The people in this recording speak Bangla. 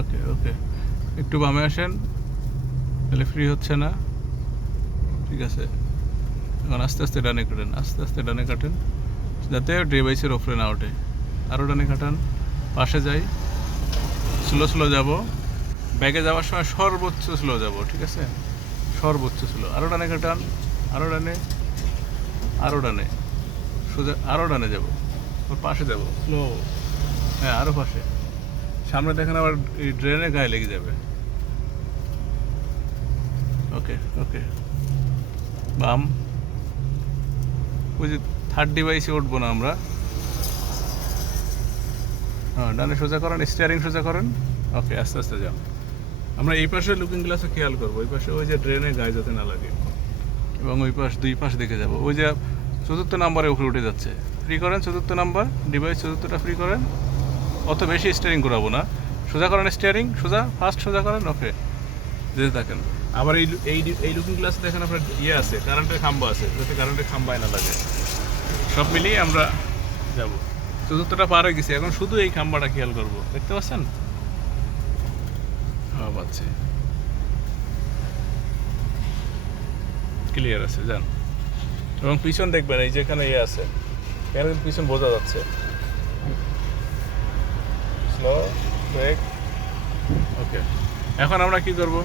ওকে ওকে, একটু বামে আসেন, তাহলে ফ্রি হচ্ছে না। ঠিক আছে, এখন আস্তে আস্তে ডানে কাটেন, আস্তে আস্তে ডানে কাটেন, যাতে ডিভাইসের ওপরে না ওঠে। আরও ডানে কাটান, পাশে যাই, স্লো স্লো যাব। ব্যাগে যাওয়ার সময় সর্বোচ্চ স্লো যাব, ঠিক আছে, সর্বোচ্চ স্লো। আরও ডানে কাটান, আরও ডানে, আরও ডানে, সোজা আরও ডানে যাব, পাশে যাব স্লো। হ্যাঁ, আরও পাশে। সামনে দেখেন আবার এই ড্রেনের গায়ে লেগে যাবে। ওকে ওকে, বাম। ওই যে থার্ড ডিভাইসে উঠবো না আমরা। হ্যাঁ, ডানে সোজা করেন, স্টিয়ারিং সোজা করেন। ওকে, আস্তে আস্তে যান। আমরা এই পাশে লুকিং গ্লাসে খেয়াল করবো, ওই পাশে ওই যে ড্রেনের গায়ে যাতে না লাগে, এবং ওই পাশ দুই পাশ দেখে যাব। ওই যে চতুর্থ নাম্বারে উপরে উঠে যাচ্ছে, ফ্রি করেন চতুর্থ নাম্বার ডিভাইস, চতুর্থটা ফ্রি করেন। অত বেশি স্টিয়ারিং ঘোরাবো না, সোজা করেন স্টিয়ারিং, সোজা ফার্স্ট সোজা করেন। ওকে, যেতে থাকেন। আবার এই এই এই লুকিং গ্লাসে দেখেন আপনার ইয়ে আছে, কারেন্টের খাম্বা আছে, যাতে কারেন্টের খাম্বায় না লাগে। সব মিলিয়ে আমরা যাব। চতুর্থটা পার হয়ে গেছি, এখন শুধু এই খাম্বাটা খেয়াল করবো, দেখতে পাচ্ছেন? হ্যাঁ, পাচ্ছি, ক্লিয়ার আছে, যান। এবং পিছন দেখবেন, এই যেখানে ইয়ে আছে, এখানে কিন্তু পিছন বোঝা যাচ্ছে। Slow break. ওকে, এখন আমরা কি করব?